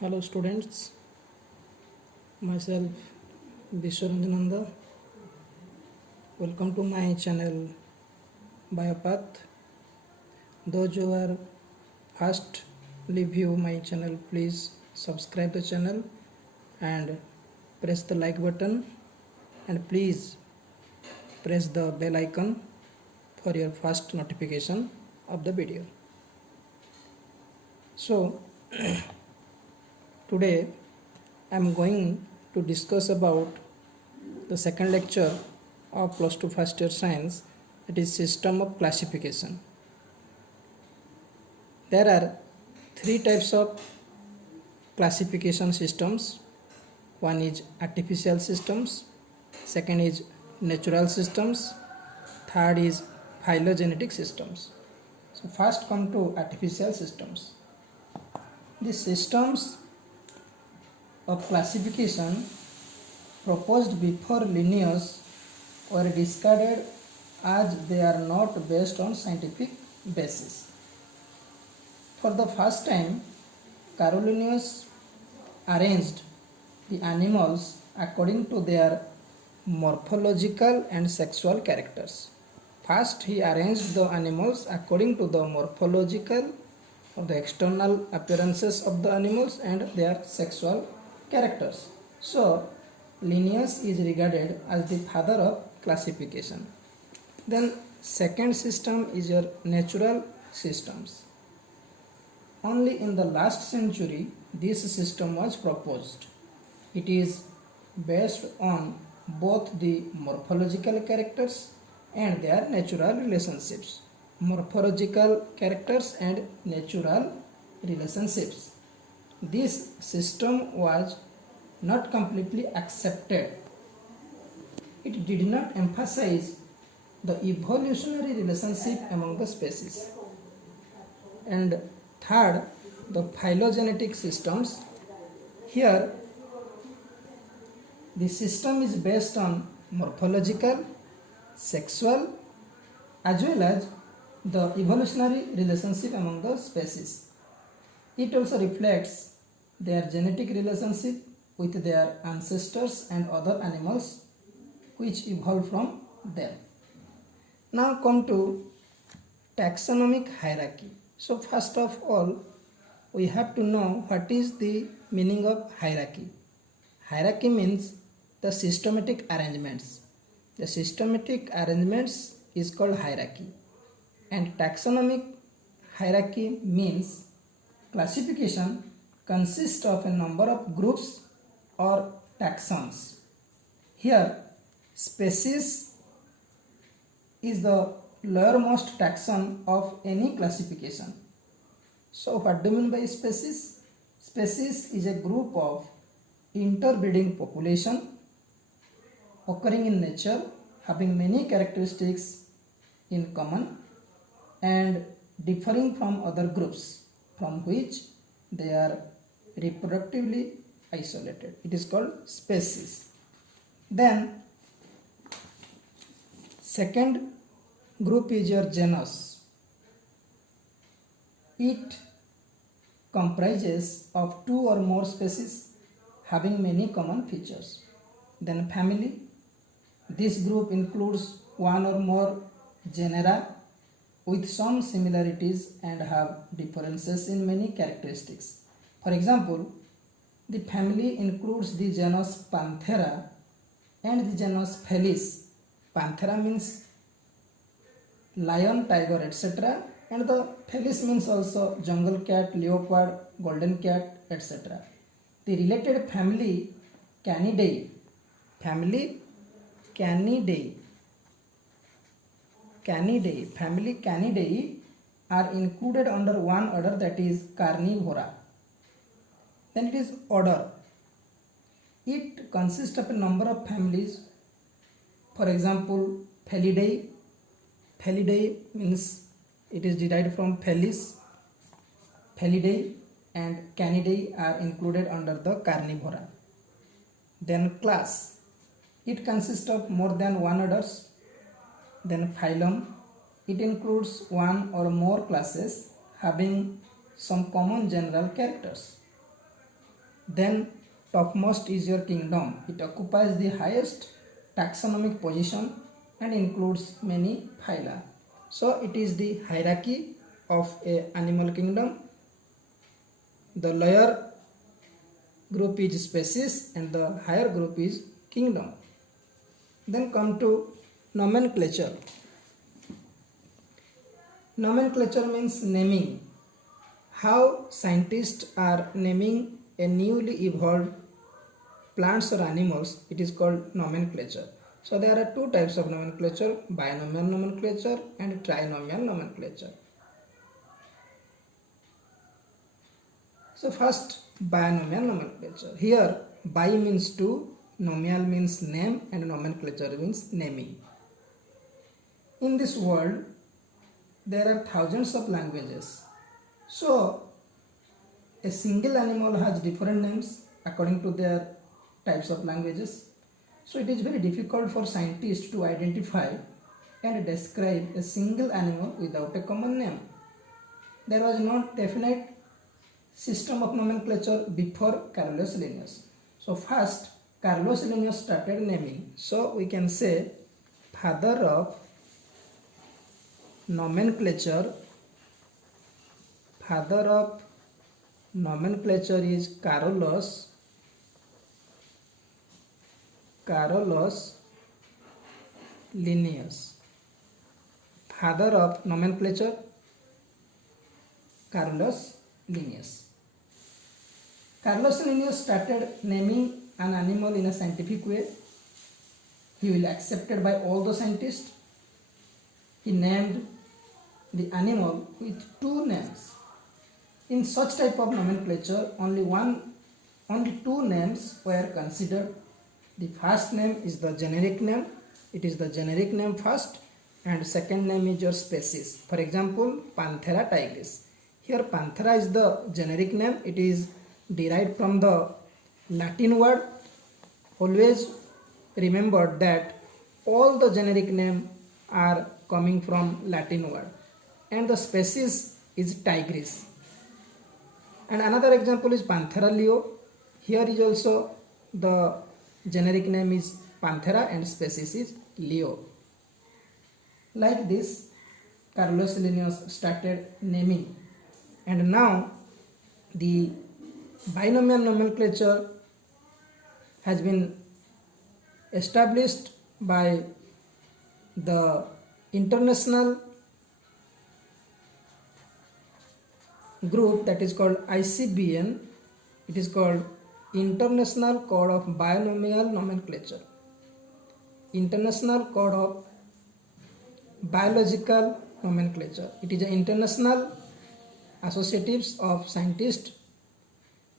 Hello students, myself Vishwaranjananda. Welcome to my channel Biopath. Those who are firstly view my channel, please subscribe the channel and press the like button, and please press the bell icon for your first notification of the video. So today I am going to discuss about the second lecture of plus 2 first year science, that is system of classification. There are three types of classification systems. One is artificial systems, second is natural systems, third is phylogenetic systems. So first come to artificial systems. The systems of classification proposed before Linnaeus were discarded as they are not based on scientific basis. For the first time, Carl Linnaeus arranged the animals according to their morphological and sexual characters. First, he arranged the animals according to the morphological or the external appearances of the animals and their sexual characters. So, Linnaeus is regarded as the father of classification. Then second system is your natural systems. Only in the last century this system was proposed. It is based on both the morphological characters and their natural relationships. Morphological characters and natural relationships. This system was not completely accepted. It did not emphasize the evolutionary relationship among the species. And third, the phylogenetic systems. Here, the system is based on morphological, sexual, as well as the evolutionary relationship among the species. It also reflects their genetic relationship with their ancestors and other animals which evolved from them. Now come to taxonomic hierarchy. So first of all, we have to know what is the meaning of hierarchy. Hierarchy means the systematic arrangements. The systematic arrangements is called hierarchy. And taxonomic hierarchy means classification consists of a number of groups or taxons. Here, species is the lowermost taxon of any classification. So what do you mean by species? Species is a group of interbreeding population occurring in nature, having many characteristics in common and differing from other groups from which they are reproductively isolated. It is called species. Then second group is your genus. It comprises of two or more species having many common features. Then family. This group includes one or more genera with some similarities and have differences in many characteristics. For example, the family includes the genus Panthera and the genus Felis. Panthera means lion, tiger, etc. and the Felis means also jungle cat, leopard, golden cat, etc. The related family Canidae, family Canidae, family Canidae are included under one order, that is Carnivora. Then it is order. It consists of a number of families. For example, Felidae. Felidae means it is derived from Felis. Felidae and Canidae are included under the Carnivora. Then class. It consists of more than one orders. Then phylum. It includes one or more classes having some common general characters. Then topmost is your kingdom. It occupies the highest taxonomic position and includes many phyla. So it is the hierarchy of a animal kingdom. The lower group is species and the higher group is kingdom. Then come to nomenclature. Nomenclature means naming. How scientists are naming a newly evolved plants or animals, it is called nomenclature. So there are two types of nomenclature, binomial nomenclature and trinomial nomenclature. So first, binomial nomenclature. Here bi means two, nomial means name and nomenclature means naming. In this world there are thousands of languages. So a single animal has different names according to their types of languages. So it is very difficult for scientists to identify and describe a single animal without a common name. There was no definite system of nomenclature before Carolus Linnaeus. So first Carolus Linnaeus started naming. So we can say father of nomenclature. Father of nomenclature is Carolus Linnaeus. Father of nomenclature, Carolus Linnaeus. Carolus Linnaeus started naming an animal in a scientific way. He will accepted by all the scientists. He named the animal with two names. In such type of nomenclature, only two names were considered. The first name is the generic name. It is the generic name first, and second name is your species. For example, Panthera tigris. Here Panthera is the generic name. It is derived from the Latin word. Always remember that all the generic names are coming from Latin word, and the species is tigris. And another example is Panthera leo. Here is also the generic name is Panthera and species is leo. Like this, Carolus Linnaeus started naming, and now the binomial nomenclature has been established by the international group that is called ICBN. It is called International Code of Binomial Nomenclature. International Code of Biological Nomenclature. It is an international associatives of scientists.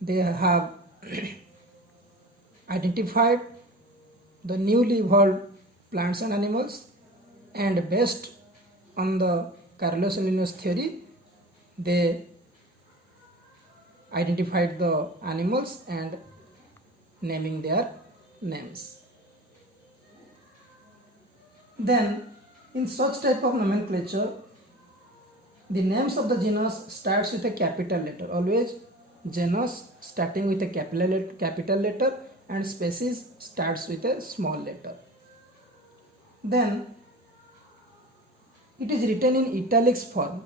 They have identified the newly evolved plants and animals, and based on the Carolus Linnaeus theory, they identified the animals and naming their names. Then in such type of nomenclature, the names of the genus starts with a capital letter. Always genus starting with a capital letter and species starts with a small letter. Then it is written in italics form.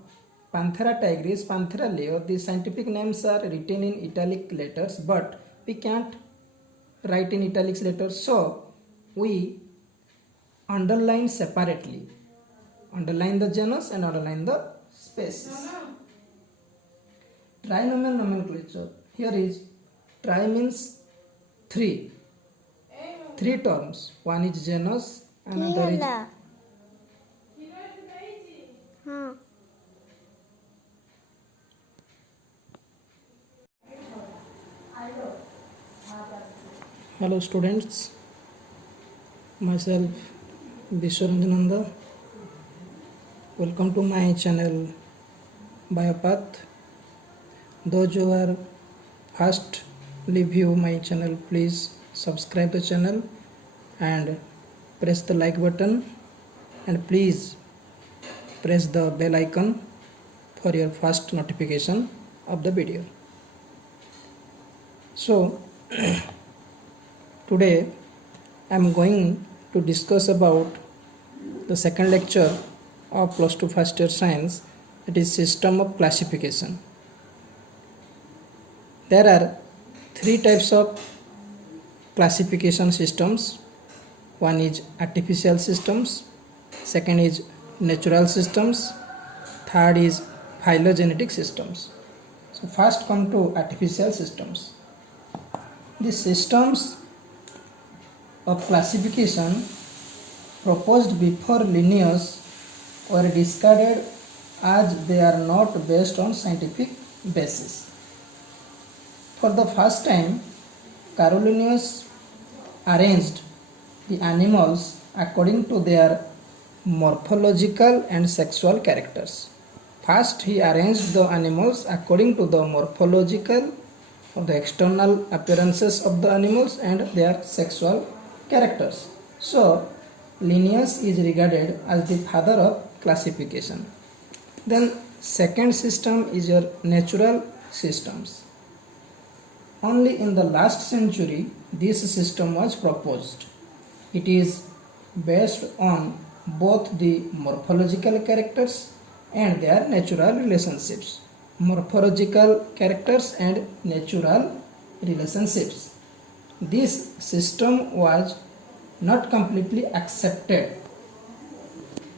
Panthera tigris, Panthera leo, the scientific names are written in italic letters, but we can't write in italics letters, so we underline separately. Underline the genus and underline the species. Trinomial nomenclature. Here is tri means three. Three terms. One is genus, another is Hello students, myself Vishwaranjananda. Welcome to my channel Biopath. Those who are firstly view my channel, please subscribe the channel and press the like button, and please press the bell icon for your first notification of the video. So today I am going to discuss about the second lecture of plus 2 first year science, that is system of classification. There are three types of classification systems. One is artificial systems, second is natural systems, third is phylogenetic systems. So first come to artificial systems. The systems of classification proposed before Linnaeus were discarded as they are not based on scientific basis. For the first time, Carl Linnaeus arranged the animals according to their morphological and sexual characters. First, he arranged the animals according to the morphological or the external appearances of the animals and their sexual characters. So, Linnaeus is regarded as the father of classification. Then, second system is your natural systems. Only in the last century, this system was proposed. It is based on both the morphological characters and their natural relationships. Morphological characters and natural relationships. This system was not completely accepted.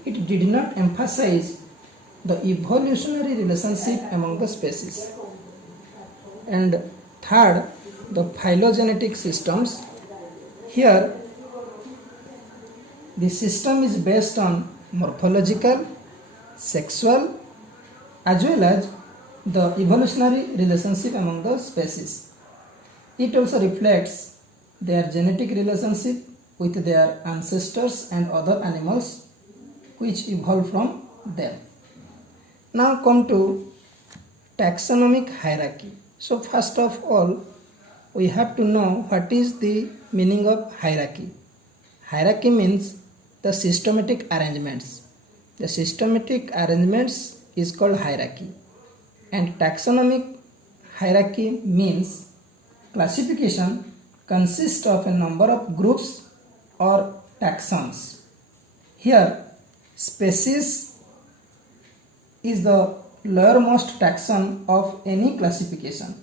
It did not emphasize the evolutionary relationship among the species. And third, the phylogenetic systems. Here, the system is based on morphological, sexual, as well as the evolutionary relationship among the species. It also reflects their genetic relationship with their ancestors and other animals which evolved from them. Now come to taxonomic hierarchy. So first of all, we have to know what is the meaning of hierarchy. Hierarchy means the systematic arrangements. The systematic arrangements is called hierarchy. And taxonomic hierarchy means classification consists of a number of groups or taxons. Here, species is the lowermost taxon of any classification.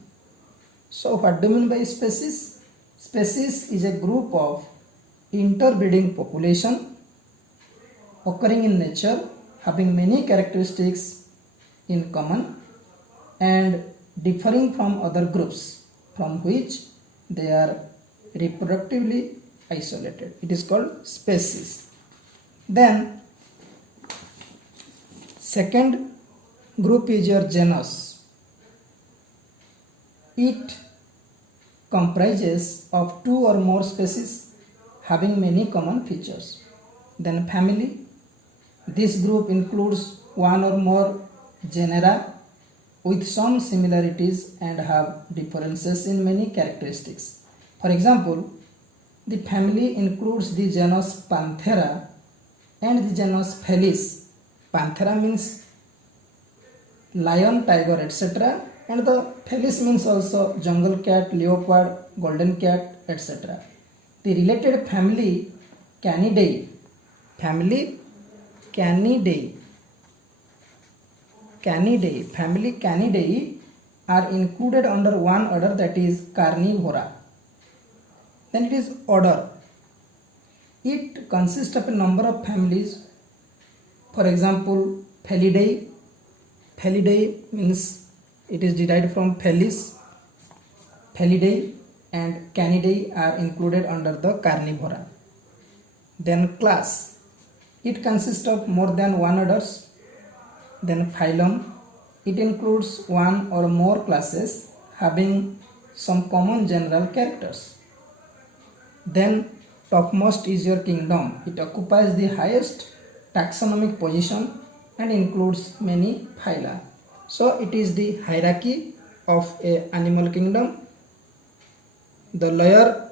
So what do you mean by species? Species is a group of interbreeding population occurring in nature, having many characteristics in common and differing from other groups from which they are reproductively isolated. It is called species. Then second group is your genus. It comprises of two or more species having many common features. Then family. This group includes one or more genera with some similarities and have differences in many characteristics. For example, the family includes the genus Panthera and the genus Felis. Panthera means lion, tiger, etc. and the Felis means also jungle cat, leopard, golden cat, etc. The related family Canidae, family Canidae are included under one order, that is Carnivora. Then it is order. It consists of a number of families. For example, Felidae. Felidae means it is derived from Felis. Felidae and Canidae are included under the Carnivora. Then class. It consists of more than one orders. Then phylum. It includes one or more classes having some common general characters. Then topmost is your kingdom. It occupies the highest taxonomic position and includes many phyla. So it is the hierarchy of a animal kingdom. The lower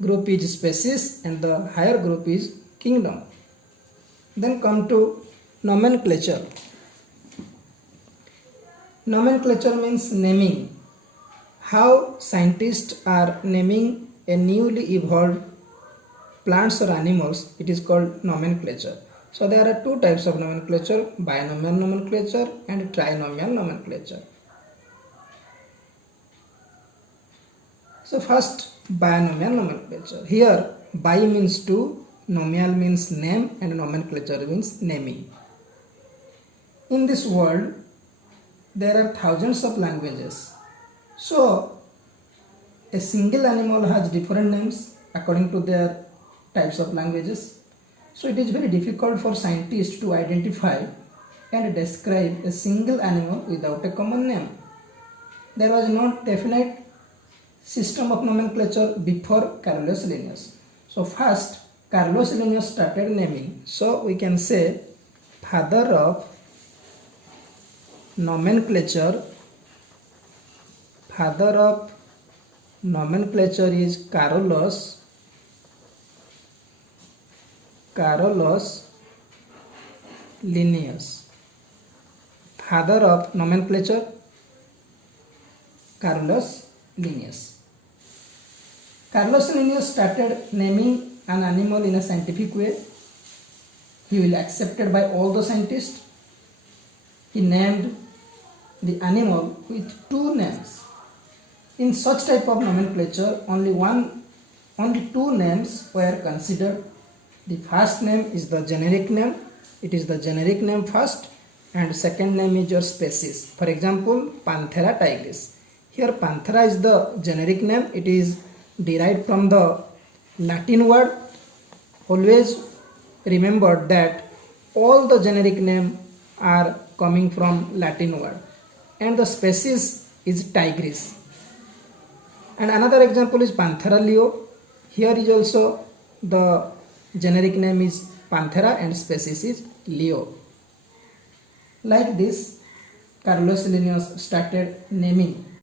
group is species and the higher group is kingdom. Then come to nomenclature. Nomenclature means naming. how scientists are naming a newly evolved plants or animals, it is called nomenclature. So there are two types of nomenclature, binomial nomenclature and trinomial nomenclature. So first, binomial nomenclature. Here bi means two, nomial means name and nomenclature means naming. In this world there are thousands of languages. So a single animal has different names according to their types of languages. So it is very difficult for scientists to identify and describe a single animal without a common name. There was no definite system of nomenclature before Carolus Linnaeus. So first Carolus Linnaeus started naming. So we can say father of nomenclature. Father of nomenclature is Carolus Linnaeus. Father of nomenclature, Carolus Linnaeus. Carolus Linnaeus started naming an animal in a scientific way. He will accepted by all the scientists. He named the animal with two names. In such type of nomenclature, only two names were considered. The first name is the generic name. It is the generic name first, and second name is your species. For example, Panthera tigris. Here Panthera is the generic name. It is derived from the Latin word. Always remember that all the generic names are coming from Latin word, and the species is tigris. And another example is Panthera leo. Here is also the generic name is Panthera and species is Leo. Like this, Carolus Linnaeus started naming